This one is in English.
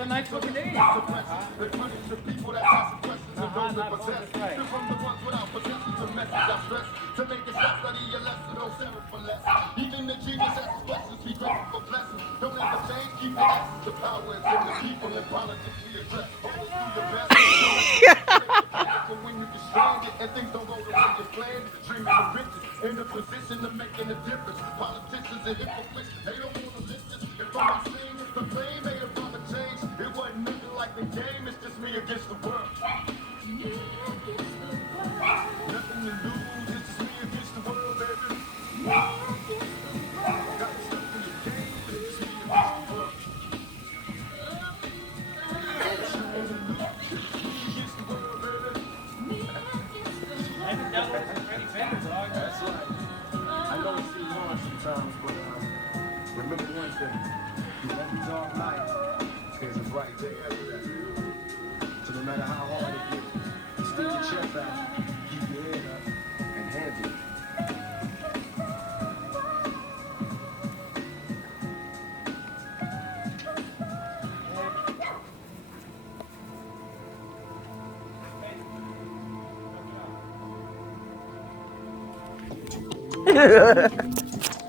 a nice looking day. They punish the people that ask questions and don't live possess. They're from the ones without possessions and message I stress. To make it stop, study your lesson, don't settle for less. Even the genius asks questions, be grateful for blessings. Don't ever change, keep your essence. The power is in the people and politics we address. Always do your best. For when you get stranded and things don't go the way you planned. Dreaming of riches in the position of making a difference. Politicians and hypocrites, they don't want to listen. If all I'm saying is the fame made a proper change, it wasn't nothing like the game, it's just me against the world. Nothing to lose, it's just me against the world, baby. Got stuck in the game, but it's just me against the world. Against the world, baby. Maybe download some Freddie Fender, dog. That's right. I know it seems hard sometimes, but remember one thing. Through every dark night, there's a bright day after that. So no matter how hard it gets, stick your chest out, keep your head up, and handle it.